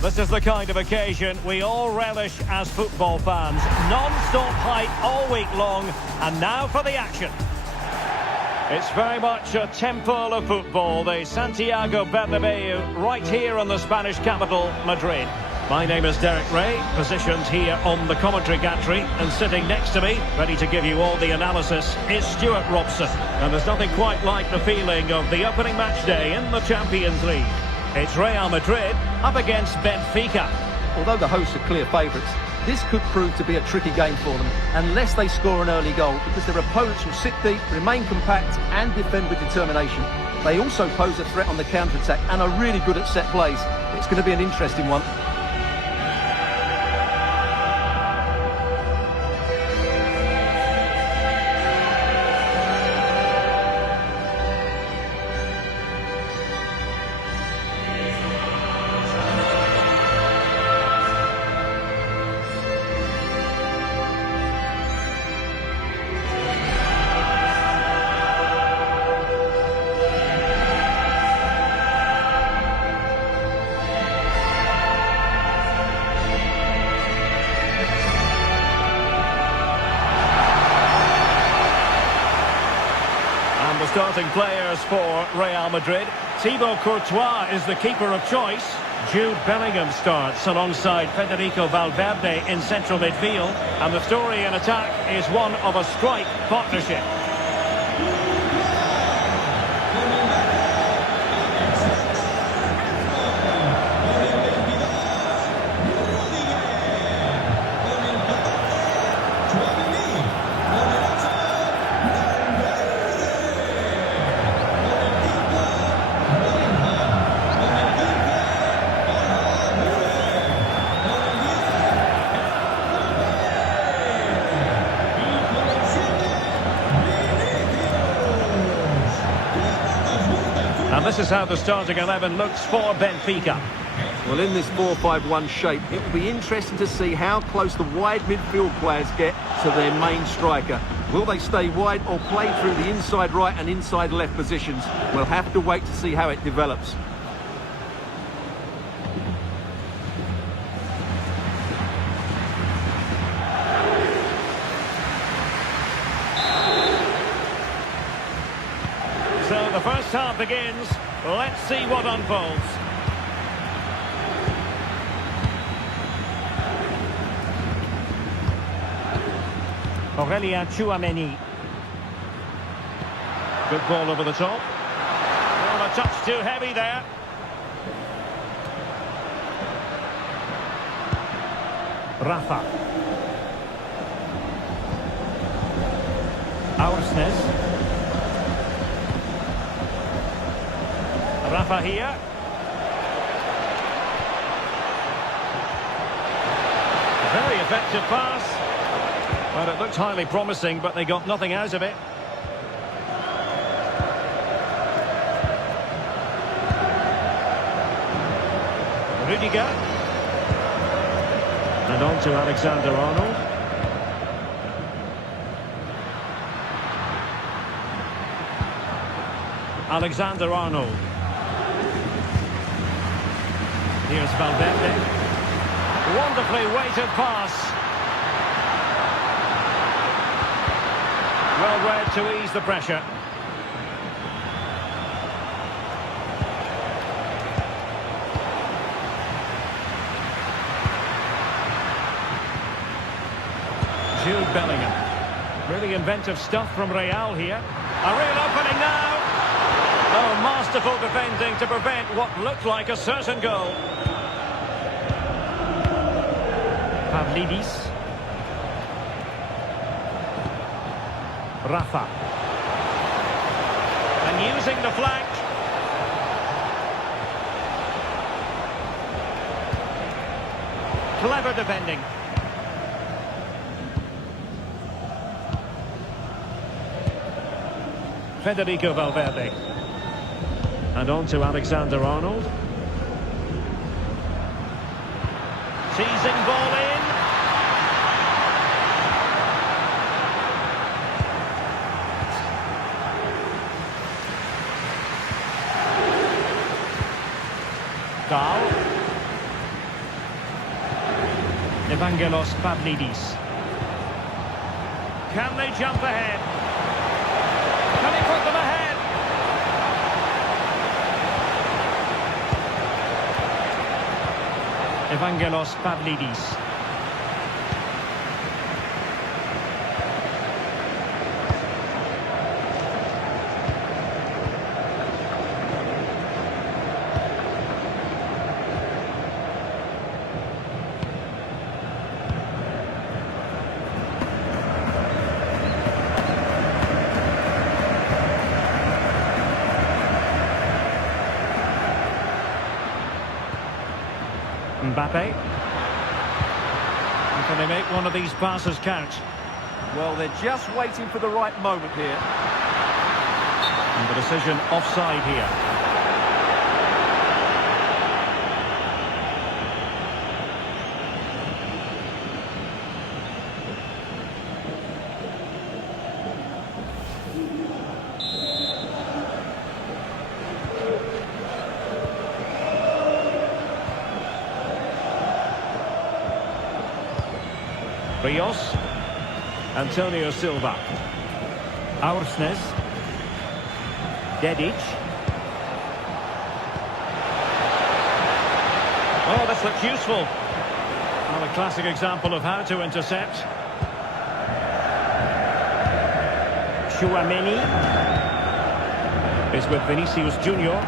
This is the kind of occasion we all relish as football fans. Non-stop hype all week long, and now for the action. It's very much a temple of football, the Santiago Bernabeu, right here in the Spanish capital, Madrid. My name is Derek Ray, positioned here on the commentary gantry, and sitting next to me, ready to give you all the analysis, is Stuart Robson. And there's nothing quite like the feeling of the opening match day in the Champions League. It's Real Madrid up against Benfica. Although the hosts are clear favourites, this could prove to be a tricky game for them, unless they score an early goal, because their opponents will sit deep, remain compact and defend with determination. They also pose a threat on the counter-attack and are really good at set plays. It's going to be an interesting one. Starting players for Real Madrid. Thibaut Courtois is the keeper of choice. Jude Bellingham starts alongside Federico Valverde in central midfield. And the story in attack is one of a strike partnership. And this is how the starting 11 looks for Benfica. Well, in this 4-5-1 shape, it will be interesting to see how close the wide midfield players get to their main striker. Will they stay wide or play through the inside right and inside left positions? We'll have to wait to see how it develops. So the first half begins. Let's see what unfolds. Aurélien Tchouameni. Good ball over the top. Oh, a touch too heavy there. Rafa. Aursnes. Rafa here. Very effective pass. Well, it looked highly promising, but they got nothing out of it. Rudiger. And on to Alexander-Arnold. Alexander-Arnold. Here's Valverde. Wonderfully weighted pass. Well read to ease the pressure. Jude Bellingham. Really inventive stuff from Real here. A real opening now. Oh, masterful defending to prevent what looked like a certain goal. Pavlidis. Rafa. And using the flank. Clever defending. Federico Valverde. And on to Alexander-Arnold. Teasing ball in. Pascal. Evangelos Pavlidis. Can they jump ahead? Can he put them ahead? Evangelos Pavlidis. Mbappe. And can they make one of these passes count? Well, they're just waiting for the right moment here. And the decision offside here. Rios, Antonio Silva, Aursnes, Dedic. Oh, this looks useful. Well, a classic example of how to intercept. Chouameni is with Vinicius Junior.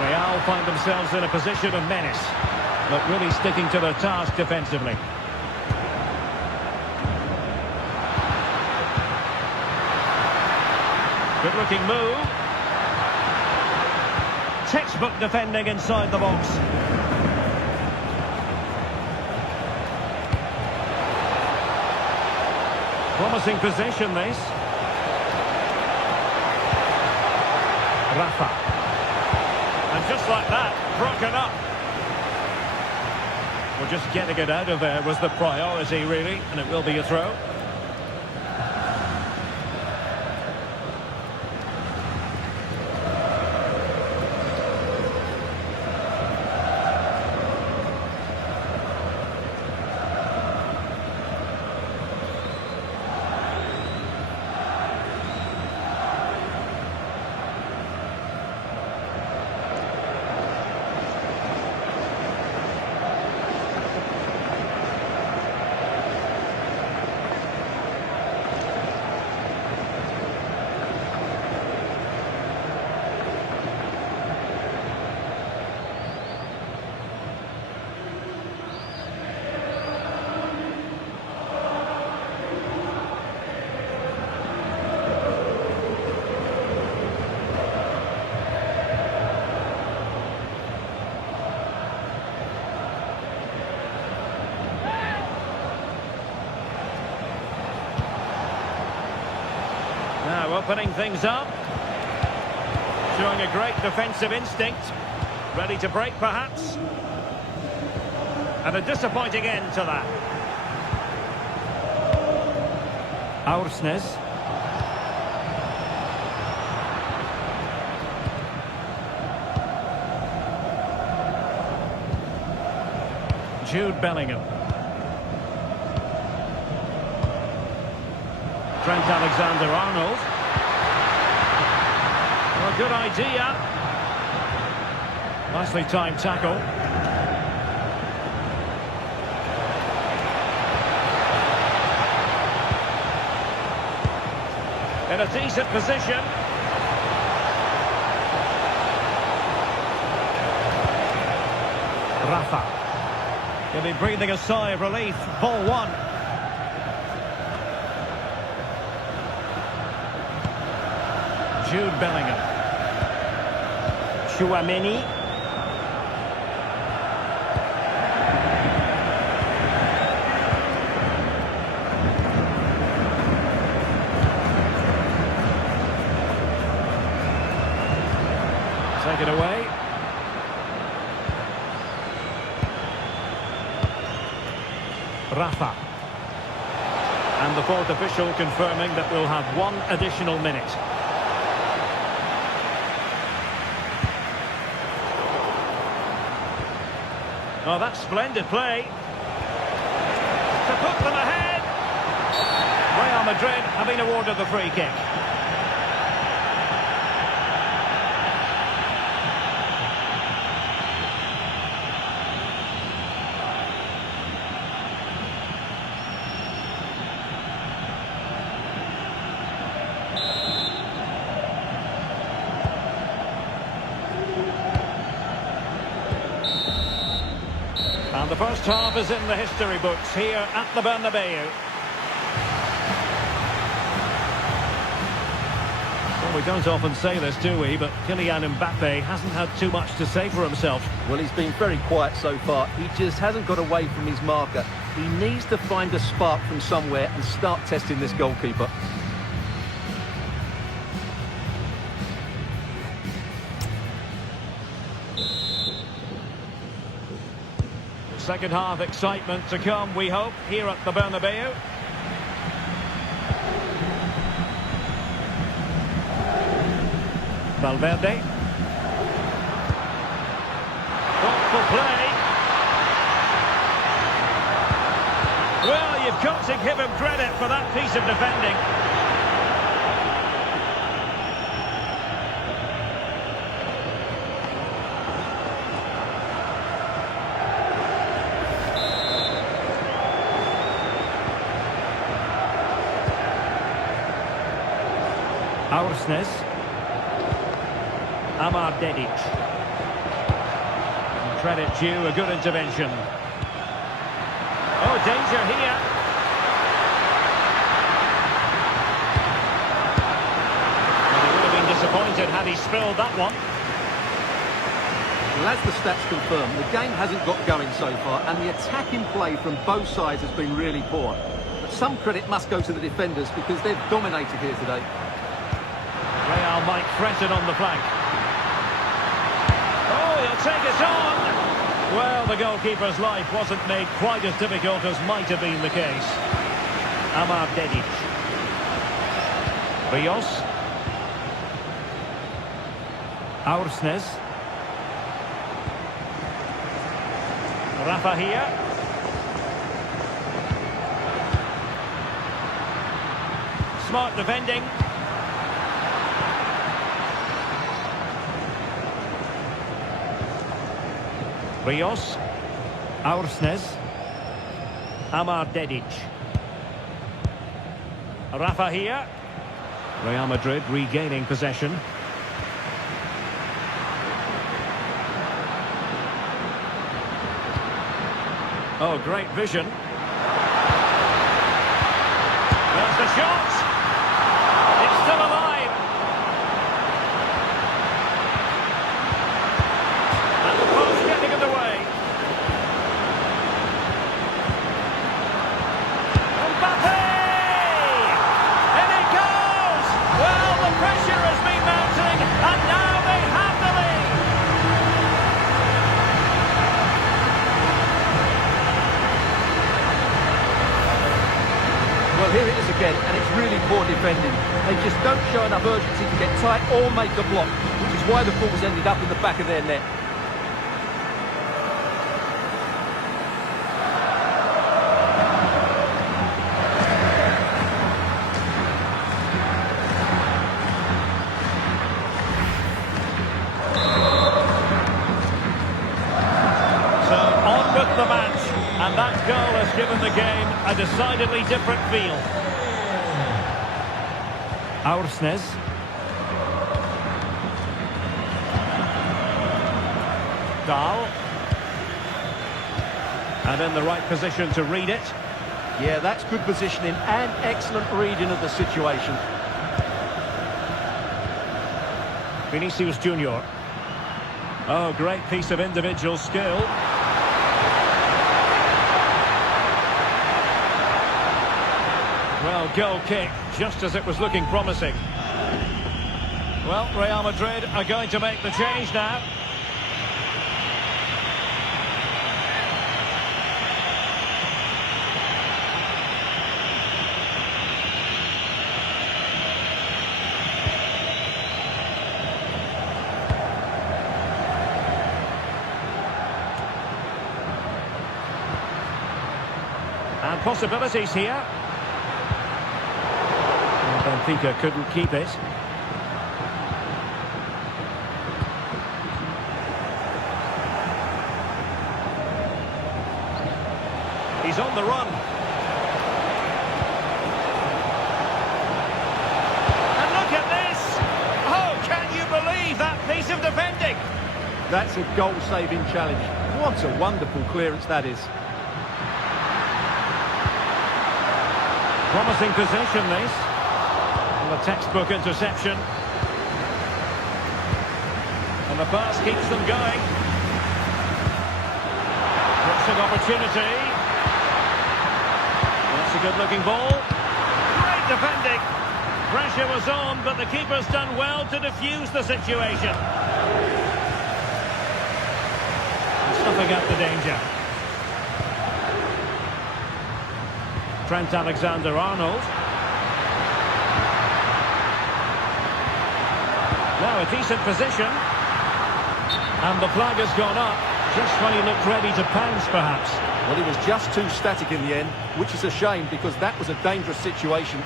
Real find themselves in a position of menace, but really sticking to their task defensively. Good-looking move. Textbook defending inside the box. Promising position, this. Rafa. And just like that, broken up. Well, just getting it out of there was the priority, really, and it will be a throw. Now opening things up. Showing a great defensive instinct. Ready to break, perhaps. And a disappointing end to that. Aursnes. Jude Bellingham. Trent Alexander-Arnold. Well, good idea. Nicely timed tackle. In a decent position. Rafa. He'll be breathing a sigh of relief. Ball one. Jude Bellingham. Chouameni. Take it away. Rafa. And the fourth official confirming that we'll have one additional minute. Oh, that's splendid play. To put them ahead. Real Madrid have been awarded the free kick. And the first half is in the history books here at the Bernabeu. Well, we don't often say this, do we? But Kylian Mbappe hasn't had too much to say for himself. Well, he's been very quiet so far. He just hasn't got away from his marker. He needs to find a spark from somewhere and start testing this goalkeeper. Second half excitement to come, we hope, here at the Bernabeu. Valverde. Thoughtful play. Well, you've got to give him credit for that piece of defending. Aursnes. Amar Dedic. Credit due, a good intervention. Oh, danger here. Well, he would have been disappointed had he spilled that one. Well, as the stats confirm, the game hasn't got going so far, and the attacking play from both sides has been really poor. But some credit must go to the defenders because they've dominated here today. Real might threaten on the flank. Oh, he'll take it on. Well, the goalkeeper's life wasn't made quite as difficult as might have been the case. Amar Dedic. Rios. Aursnes. Rafa here. Smart defending. Rios, Aursnes, Amar Dedic. Rafa here. Real Madrid regaining possession. Oh, great vision. There's the shot. It's still alive. And the post getting in the way. Mbappe! In it goes! Well, the pressure has been mounting, and now they have the lead. Well, here it is again, and it's really poor defending. They just don't show enough urgency to get tight or make a block, which is why the ball's ended up in the back of their net. So on with the match, and that goal has given the game a decidedly different feel. Aursnes. Dahl. And in the right position to read it. Yeah, that's good positioning and excellent reading of the situation. Vinicius Junior. Oh, great piece of individual skill. Well, goal kick, just as it was looking promising. Well, Real Madrid are going to make the change now. And possibilities here. And Benfica couldn't keep it. He's on the run. And look at this! Oh, can you believe that piece of defending? That's a goal-saving challenge. What a wonderful clearance that is. Promising possession, this. And a textbook interception. And the pass keeps them going. Pressing opportunity. That's a good-looking ball. Great defending. Pressure was on, but the keeper's done well to defuse the situation. Snuffing out the danger. Trent Alexander-Arnold. Now a decent position. And the flag has gone up, just when he looked ready to pounce, perhaps. Well, he was just too static in the end, which is a shame because that was a dangerous situation.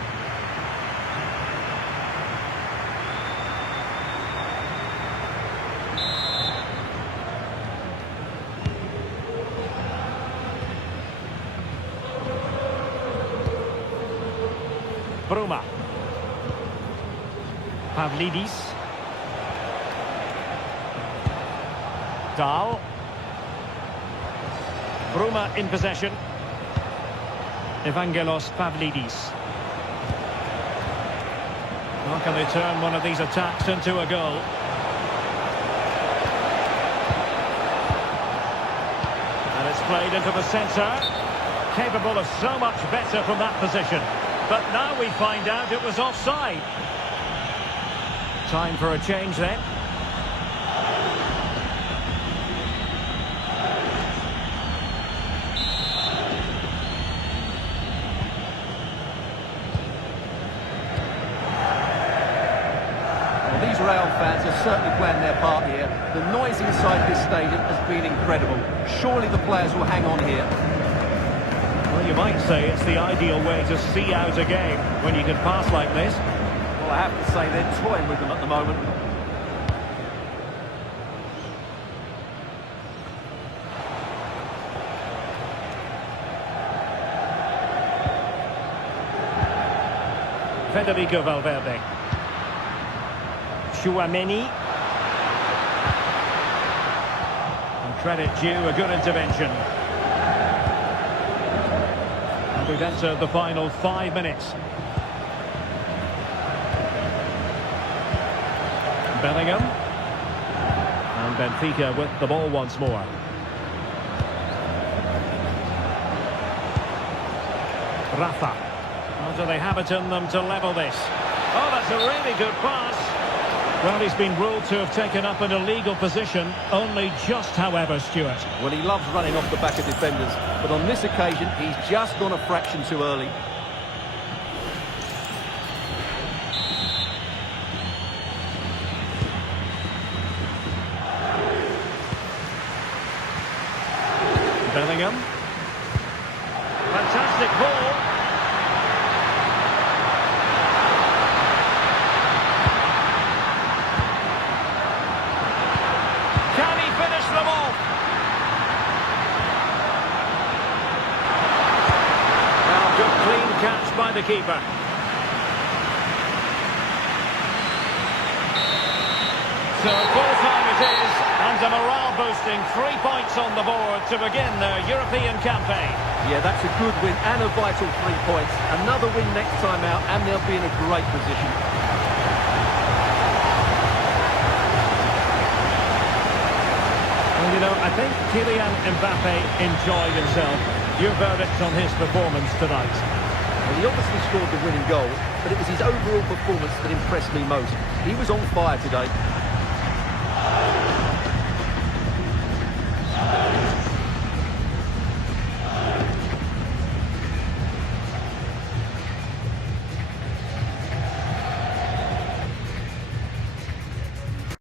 Bruma. Pavlidis. Dahl. Bruma in possession. Evangelos Pavlidis. How can they turn one of these attacks into a goal? And it's played into the centre. Capable of so much better from that position. But now we find out it was offside. Time for a change then. Well, these Real fans are certainly playing their part here. The noise inside this stadium has been incredible. Surely the players will hang on here. Well, you might say it's the ideal way to see out a game when you can pass like this. Well, I have to say they're toying with them at the moment. Federico Valverde. Tchouaméni. And credit due, a good intervention. And we've entered the final 5 minutes. Bellingham. And Benfica with the ball once more. Rafa. Or do they have it in them to level this? Oh, that's a really good pass. Well, he's been ruled to have taken up an illegal position. Only just, however, Stuart. Well, he loves running off the back of defenders. But on this occasion, he's just gone a fraction too early. Bellingham. Fantastic ball. Can he finish them off? Well, good clean catch by the keeper. So full time it is, and a morale-boosting 3 points on the board to begin their European campaign. Yeah, that's a good win and a vital 3 points. Another win next time out, and they'll be in a great position. Well, you know, I think Kylian Mbappe enjoyed himself. Your verdict on his performance tonight? Well, he obviously scored the winning goal, but it was his overall performance that impressed me most. He was on fire today.